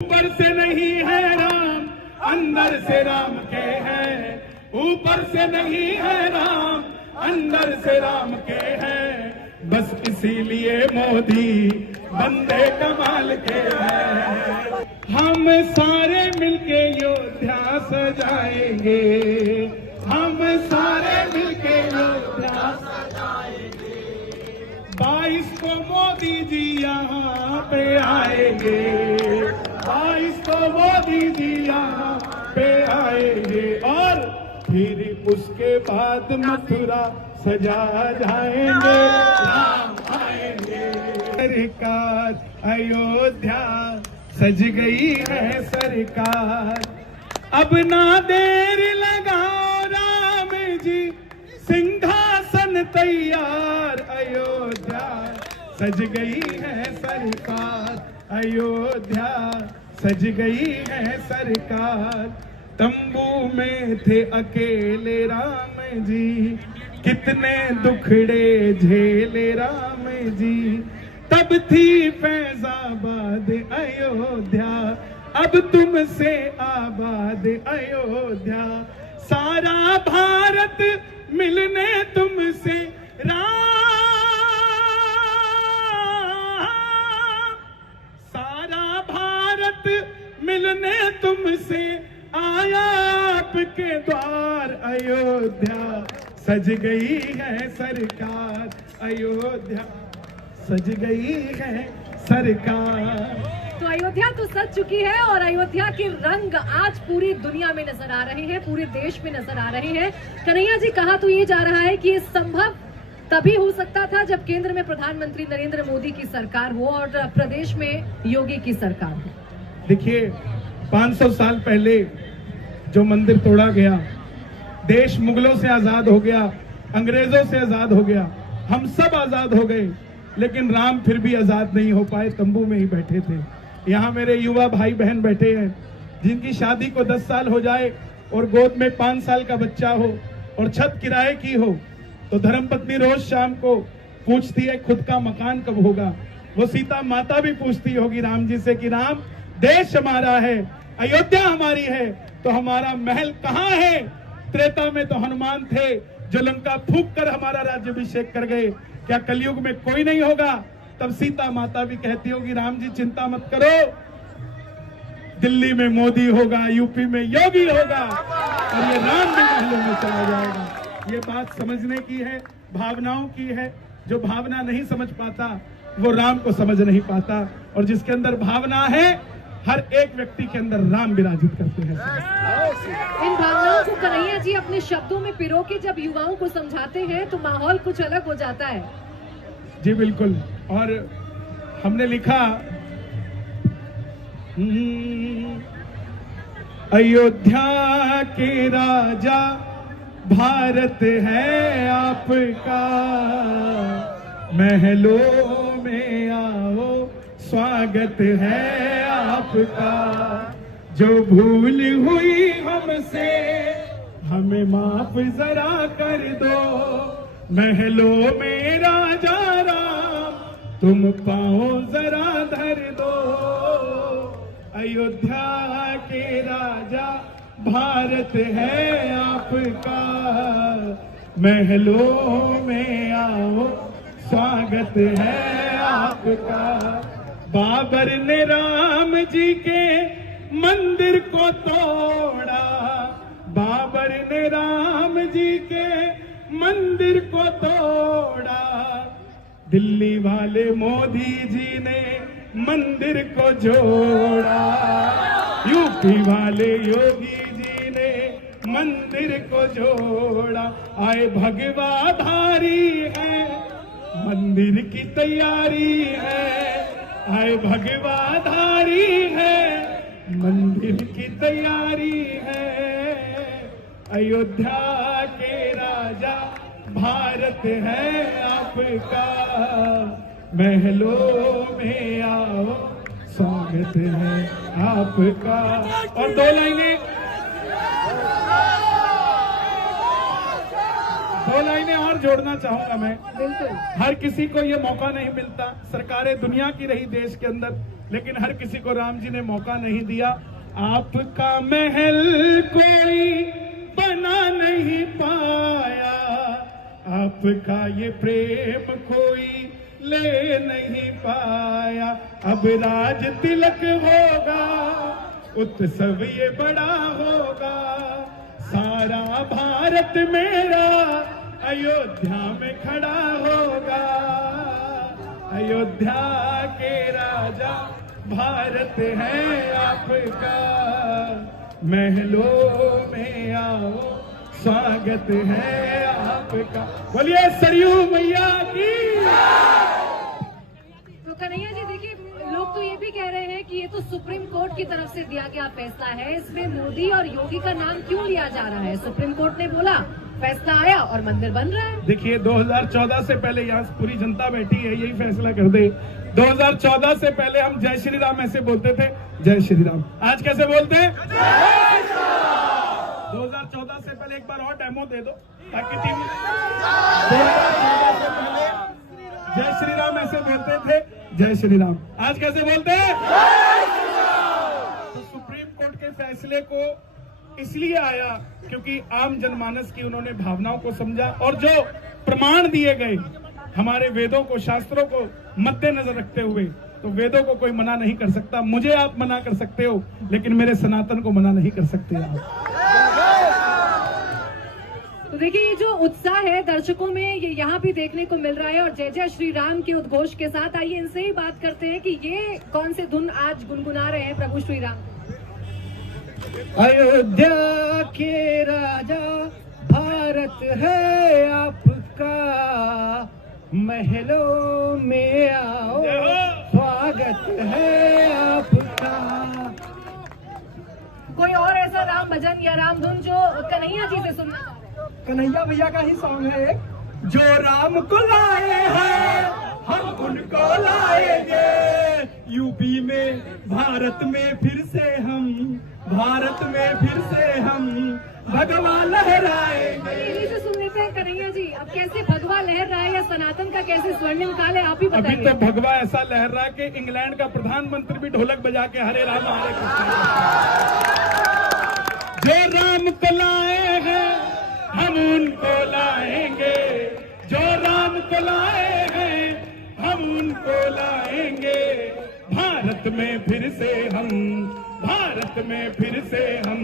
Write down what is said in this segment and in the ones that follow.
ऊपर से नहीं है राम, अंदर से राम के हैं। ऊपर से नहीं है राम, अंदर से राम के हैं। बस इसीलिए मोदी बंदे कमाल के हैं। हम सारे मिलके अयोध्या सजाएंगे, हम सारे मिलके अयोध्या सजाएंगे। 22 को मोदी जी यहाँ पे आएंगे, 22 को मोदी जी यहाँ पे आएंगे। और फिर उसके बाद मथुरा सजा जाएंगे, राम आएंगे। सरकार अयोध्या सज गई है सरकार, अब ना देर लगाओ राम जी, सिंहासन तैयार। अयोध्या सज गई है सरकार, अयोध्या सज गई है सरकार। तंबू में थे अकेले राम जी, कितने दुखड़े झेले राम जी। तब थी फैजाबाद अयोध्या, अब तुमसे आबाद अयोध्या। सारा भारत मिलने तुमसे राम, सारा भारत मिलने तुमसे आया आपके द्वार। अयोध्या सज गई है सरकार, अयोध्या सज गई है सरकार। तो अयोध्या तो सज चुकी है और अयोध्या के रंग आज पूरी दुनिया में नजर आ रहे हैं, पूरे देश में नजर आ रहे हैं। कन्हैया जी, कहा तो ये जा रहा है कि ये संभव तभी हो सकता था जब केंद्र में प्रधानमंत्री नरेंद्र मोदी की सरकार हो और प्रदेश में योगी की सरकार हो। देखिए, 500 साल पहले जो मंदिर तोड़ा गया, देश मुगलों से आजाद हो गया, अंग्रेजों से आजाद हो गया, हम सब आजाद हो गए, लेकिन राम फिर भी आजाद नहीं हो पाए, तंबू में ही बैठे थे। यहाँ मेरे युवा भाई बहन बैठे हैं, जिनकी शादी को 10 साल हो जाए और गोद में 5 साल का बच्चा हो और छत किराए की हो, तो धर्मपत्नी रोज शाम को पूछती है खुद का मकान कब होगा। वो सीता माता भी पूछती होगी राम जी से कि राम, देश हमारा है, अयोध्या हमारी है, तो हमारा महल कहाँ है। त्रेता में तो हनुमान थे जो लंका फूंक कर हमारा राज्याभिषेक कर गए, क्या कलयुग में कोई नहीं होगा। तब सीता माता भी कहती होगी राम जी चिंता मत करो, दिल्ली में मोदी होगा, यूपी में योगी होगा और ये राम भी महलों में चला जाएगा। ये बात समझने की है, भावनाओं की है। जो भावना नहीं समझ पाता वो राम को समझ नहीं पाता, और जिसके अंदर भावना है हर एक व्यक्ति के अंदर राम विराजित करते हैं। इन भावनाओं को कन्हैया जी अपने शब्दों में पिरो के जब युवाओं को समझाते हैं तो माहौल कुछ अलग हो जाता है। जी बिल्कुल। और हमने लिखा, अयोध्या के राजा भारत है आपका, महलों में आओ स्वागत है आपका। जो भूल हुई हमसे हमें माफ जरा कर दो, महलों में राजा राम तुम पाओ जरा धर दो। अयोध्या के राजा भारत है आपका, महलों में आओ स्वागत है आपका। बाबर ने राम जी के मंदिर को तोड़ा, बाबर ने राम जी के मंदिर को तोड़ा। दिल्ली वाले मोदी जी ने मंदिर को जोड़ा, यूपी वाले योगी जी ने मंदिर को जोड़ा। आए भगवा धारी है, मंदिर की तैयारी है, आए भगवा धारी है, मंदिर की तैयारी है। अयोध्या के राजा भारत है आपका, महलों में आओ स्वागत है आपका। और 2 लाइनें और जोड़ना चाहूंगा मैं। हर किसी को ये मौका नहीं मिलता। सरकारें दुनिया की रही देश के अंदर, लेकिन हर किसी को राम जी ने मौका नहीं दिया। आपका महल कोई बना नहीं पाया, आपका ये प्रेम कोई ले नहीं पाया। अब राज तिलक होगा, उत्सव ये बड़ा होगा, सारा भारत मेरा अयोध्या में खड़ा होगा। अयोध्या के राजा भारत है आपका, महलों में आओ स्वागत है आपका। बोलिए सरयू मैया की। तो कन्हैया जी देखिए, लोग तो ये भी कह रहे हैं कि ये तो सुप्रीम कोर्ट की तरफ से दिया गया फैसला है, इसमें मोदी और योगी का नाम क्यों लिया जा रहा है? सुप्रीम कोर्ट ने बोला, फैसला आया और मंदिर बन रहा है। देखिए 2014 से पहले यहाँ पूरी जनता बैठी है, यही फैसला कर दे। 2014 से पहले हम जय श्री राम ऐसे बोलते थे, जय श्री राम। आज कैसे बोलते हैं? 2014 से पहले एक बार और डेमो दे दो ताकि टीवी। 2014 से पहले जय श्री राम ऐसे बोलते थे, जय श्री राम। आज कैसे बोलते हैं? तो सुप्रीम कोर्ट के फैसले को इसलिए आया क्योंकि आम जनमानस की उन्होंने भावनाओं को समझा, और जो प्रमाण दिए गए हमारे वेदों को, शास्त्रों को मद्देनजर रखते हुए, तो वेदों को कोई मना नहीं कर सकता। मुझे आप मना कर सकते हो, लेकिन मेरे सनातन को मना नहीं कर सकते आप। तो देखिए, ये जो उत्साह है दर्शकों में, ये यहाँ भी देखने को मिल रहा है, और जय जय श्री राम के उद्घोष के साथ आइए इनसे ही बात करते हैं कि ये कौन से धुन आज गुनगुना रहे हैं प्रभु श्री राम। अयोध्या के राजा भारत है आपका, महलों में आओ स्वागत है आपका। कोई और ऐसा राम भजन या राम धुन जो कन्हैया जी से सुनना? कन्हैया भैया का ही सॉन्ग है एक, जो राम को लाए हैं हम उनको लाएंगे, यूपी में भारत में फिर से हम, भारत में फिर से हम भगवा लहराएंगे। यही से सुन लेते हैं कन्हैया जी, अब कैसे भगवा लहर रहा है या सनातन का कैसे स्वर्णिम काल है, आप ही अभी बताइए। तो भगवा ऐसा लहर रहा है कि इंग्लैंड का प्रधानमंत्री भी ढोलक बजा के हरे राम हरे कृष्ण। जो राम को लाए हैं हम उनको लाएंगे, जो राम को लाए हैं हम उनको लाएंगे। भारत में फिर से हम, भारत में फिर से हम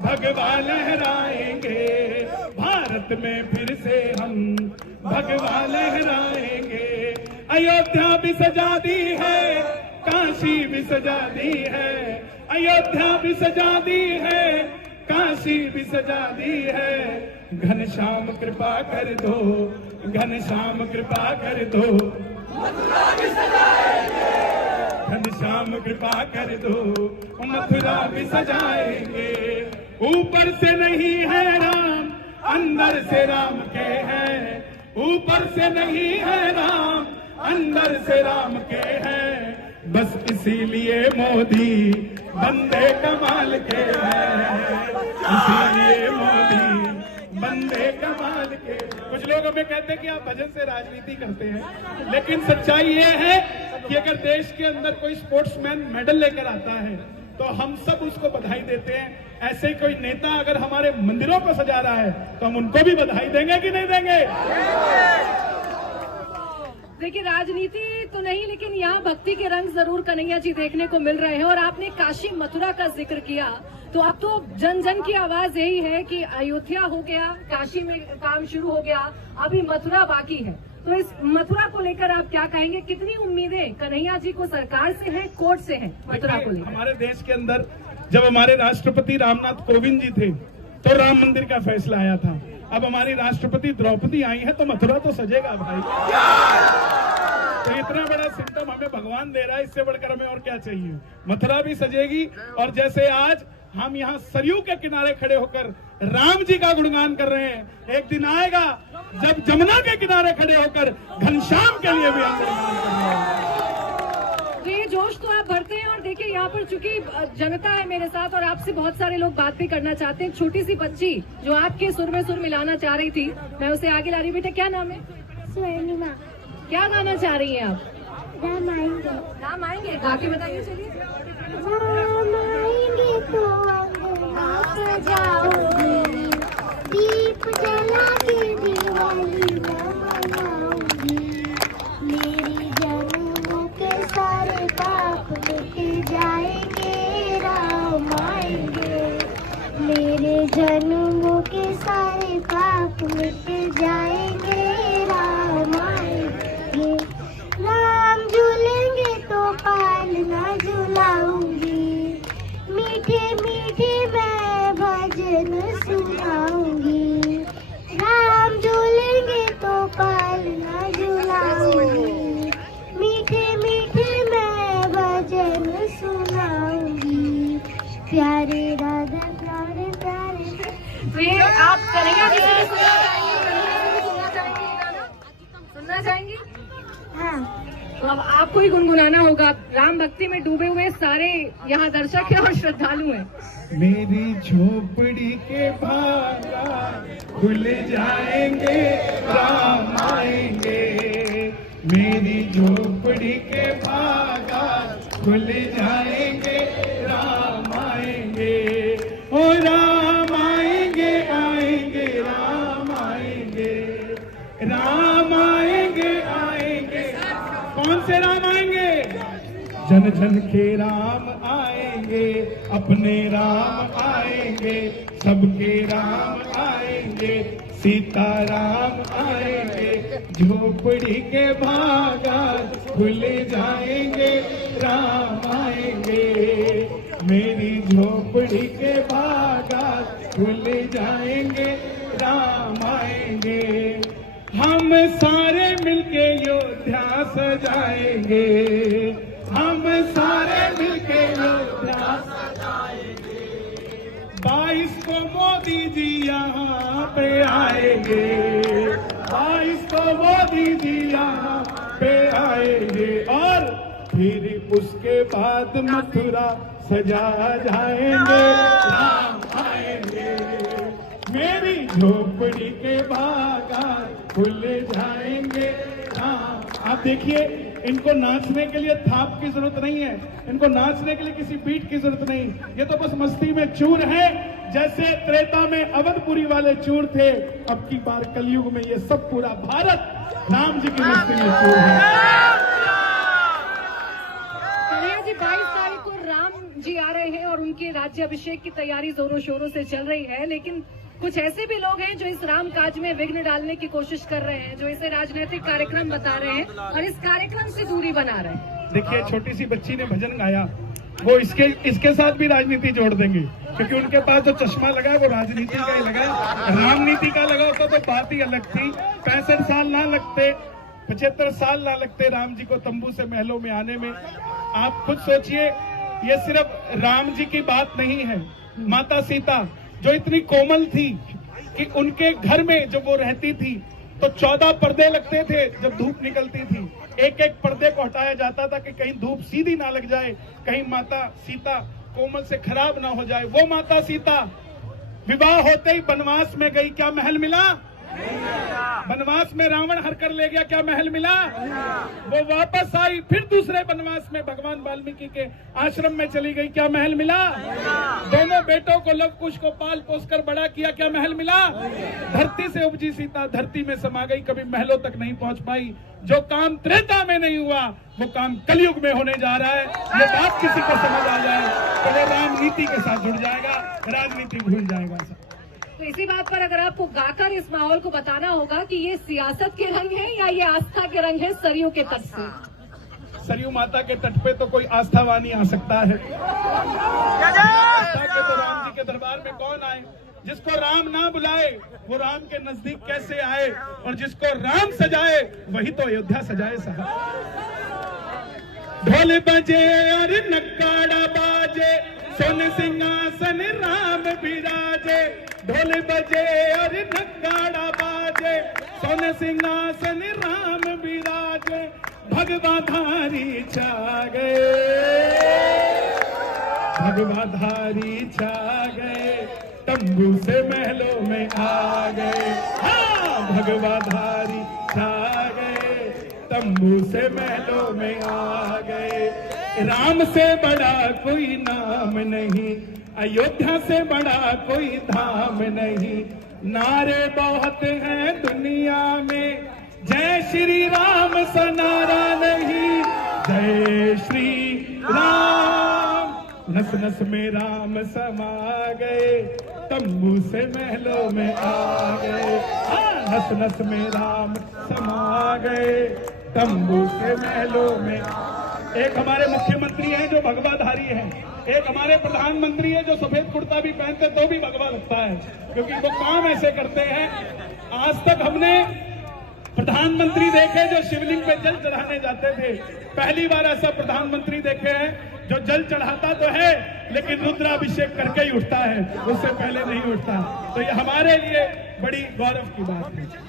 भगवा लहराएंगे, भारत में फिर से हम भगवा लहराएंगे। अयोध्या भी सजा दी है, काशी भी सजा दी है, अयोध्या भी सजा दी है, काशी भी सजा दी है। घनश्याम कृपा कर दो, घनश्याम कृपा कर दो, घनश्याम कृपा कर दो, मथुरा भी सजाएंगे। ऊपर से नहीं है राम, अंदर से राम के हैं, ऊपर से नहीं है राम, अंदर से राम के हैं। बस इसीलिए मोदी बंदे कमाल के हैं, इसीलिए मोदी बंदे कमाल के। कुछ लोग हमें कहते हैं कि आप भजन से राजनीति करते हैं, लेकिन सच्चाई ये है कि अगर देश के अंदर कोई स्पोर्ट्समैन मेडल लेकर आता है तो हम सब उसको बधाई देते हैं। ऐसे कोई नेता अगर हमारे मंदिरों को सजा रहा है तो हम उनको भी बधाई देंगे कि नहीं देंगे? देखिए, राजनीति तो नहीं, लेकिन यहाँ भक्ति के रंग जरूर कन्हैया जी देखने को मिल रहे हैं। और आपने काशी मथुरा का जिक्र किया, तो अब तो जन जन की आवाज यही है कि अयोध्या हो गया, काशी में काम शुरू हो गया, अभी मथुरा बाकी है। तो इस मथुरा को लेकर आप क्या कहेंगे? कितनी उम्मीदें कन्हैया जी को सरकार से हैं, कोर्ट से हैं मथुरा को लेकर? हमारे देश के अंदर जब हमारे राष्ट्रपति रामनाथ कोविंद जी थे तो राम मंदिर का फैसला आया था। अब हमारी राष्ट्रपति द्रौपदी आई है तो मथुरा तो सजेगा भाई। तो इतना बड़ा सिम्टम हमें भगवान दे रहा है, इससे बढ़कर हमें और क्या चाहिए? मथुरा भी सजेगी। और जैसे आज हम यहाँ सरयू के किनारे खड़े होकर राम जी का गुणगान कर रहे हैं, एक दिन आएगा जब जमुना के किनारे खड़े होकर घनश्याम के लिए भी हम गुणगान करेंगे। तो ये जोश तो आप भरते हैं। और देखिए, यहाँ पर चूंकि जनता है मेरे साथ और आपसे बहुत सारे लोग बात भी करना चाहते हैं। छोटी सी बच्ची जो आपके सुर में सुर मिलाना चाह रही थी, मैं उसे आगे ला रही। बेटा क्या नाम है? स्वर्णिमा। क्या गाना चाह रही हैं आप? राम आएंगे। राम आएंगे, गा के बताइए चलिए। राम आएंगे तो अंगना सजाऊंगी, दीप जला के दिवाली मनाऊंगी। मेरी जन्मों के सारे पाप मिट जाएंगे, राम आएंगे। मेरे जन्मों के सारे पाप मिट जाएंगे, राम आएंगे। राम झूलेंगे तो पालना झुलाऊंगी, मीठे मीठे मैं भजन सुनाऊंगी। राम झूलेंगे तो पालना झुलाऊंगी, मीठे मीठे मैं भजन सुनाऊंगी। प्यारे राधा प्यारे प्यारे। तो ये आप कन्हैया जी से सुनना चाहेंगी? हाँ, तो अब आपको ही गुनगुनाना होगा। राम भक्ति में डूबे हुए सारे यहाँ दर्शक हैं और श्रद्धालु हैं। मेरी झोपड़ी के भागा खुल जाएंगे, राम आएंगे। मेरी झोपड़ी के भागा खुल जाएंगे, राम आएंगे। ओ राम आएंगे, आएंगे, राम आएंगे, राम आएंगे, आएंगे। कौन से राम आएंगे? जन जन के राम आएंगे, अपने राम आएंगे, सबके राम आएंगे, सीता राम आएंगे। झोपड़ी के भागा खुल जाएंगे, राम आएंगे। मेरी झोपड़ी के भागा खुल जाएंगे, राम आएंगे। हम सारे मिलके अयोध्या सजाएंगे, हम सारे मिलके अयोध्या सजाएंगे। 22 को मोदी जी यहाँ पे आएंगे, 22 को मोदी जी यहाँ पे आएंगे। और फिर उसके बाद मथुरा सजा जाएंगे, राम आएंगे। मेरी झोपड़ी के बागा खुल जाएंगे, राम। आप देखिए, इनको नाचने के लिए थाप की जरूरत नहीं है, इनको नाचने के लिए किसी बीट की जरूरत नहीं। ये तो बस मस्ती में चूर है, जैसे त्रेता में अवधपुरी वाले चूर थे। अब की बार कलयुग में ये सब पूरा भारत राम जी की मस्ती में चूर है। कन्हैया जी, 22 तारीख को राम जी आ रहे हैं और उनके राज्याभिषेक की तैयारी जोरों शोरों से चल रही है, लेकिन कुछ ऐसे भी लोग हैं जो इस राम काज में विघ्न डालने की कोशिश कर रहे हैं, जो इसे राजनीतिक कार्यक्रम बता रहे हैं और इस कार्यक्रम से दूरी बना रहे हैं। देखिए, छोटी सी बच्ची ने भजन गाया, वो इसके साथ भी राजनीति जोड़ देंगे, क्योंकि उनके पास जो चश्मा लगा है वो राजनीति का ही लगा है। रामनीति का लगा होता तो बात ही अलग थी। 65 साल ना लगते, 75 साल ना लगते राम जी को तंबू से महलों में आने में। आप खुद सोचिए, ये सिर्फ राम जी की बात नहीं है। माता सीता जो इतनी कोमल थी कि उनके घर में जब वो रहती थी तो 14 पर्दे लगते थे जब धूप निकलती थी। एक एक पर्दे को हटाया जाता था कि कहीं धूप सीधी ना लग जाए, कहीं माता सीता कोमल से खराब ना हो जाए। वो माता सीता विवाह होते ही वनवास में गई, क्या महल मिला? वनवास में रावण हर कर ले गया, क्या महल मिला? वो वापस आई, फिर दूसरे वनवास में भगवान वाल्मीकि के आश्रम में चली गई, क्या महल मिला? दोनों बेटों को लव कुश को पाल पोस कर बड़ा किया, क्या महल मिला? धरती से उपजी सीता धरती में समा गई, कभी महलों तक नहीं पहुंच पाई। जो काम त्रेता में नहीं हुआ वो काम कलयुग में होने जा रहा है। ये बात किसी को समझ आ जाए तो वो राजनीति के साथ जुड़ जाएगा, राजनीति भूल जाएगा। तो इसी बात पर अगर आपको गाकर इस माहौल को बताना होगा कि ये सियासत के रंग है या ये आस्था के रंग है सरयू के तट से। सरयू माता के तट पे तो कोई आस्थावानी आ सकता है, आस्था के तो राम जी के दरबार में कौन आए? जिसको राम ना बुलाए वो राम के नजदीक कैसे आए? और जिसको राम सजाए वही तो अयोध्या सजाए साहब। ढोल बजे और नगाड़ा बाजे, सोने सिंहासन राम विराजे। ढोल बजे और नगाड़ा बाजे, सोने सिंहासन राम विराजे। भगवाधारी छा गए, भगवाधारी छा गए, तंबू से महलों में आ गए। हाँ, भगवाधारी छा गए, तंबू से महलों में आ गए। राम से बड़ा कोई नाम नहीं, अयोध्या से बड़ा कोई धाम नहीं। नारे बहुत हैं दुनिया में, जय श्री राम सा नारा नहीं। जय श्री राम, नस नस में राम समा गए, तंबू से महलों में आ गए। नस नस में राम समा गए, तंबू से महलों में। एक हमारे मुख्यमंत्री हैं जो भगवाधारी हैं, एक हमारे प्रधानमंत्री है जो सफेद कुर्ता भी पहनते तो भी भगवा लगता है, क्योंकि वो काम ऐसे करते हैं। आज तक हमने प्रधानमंत्री देखे जो शिवलिंग पे जल चढ़ाने जाते थे, पहली बार ऐसा प्रधानमंत्री देखे हैं जो जल चढ़ाता तो है लेकिन रुद्राभिषेक करके ही उठता है, उससे पहले नहीं उठता। तो ये हमारे लिए बड़ी गौरव की बात है।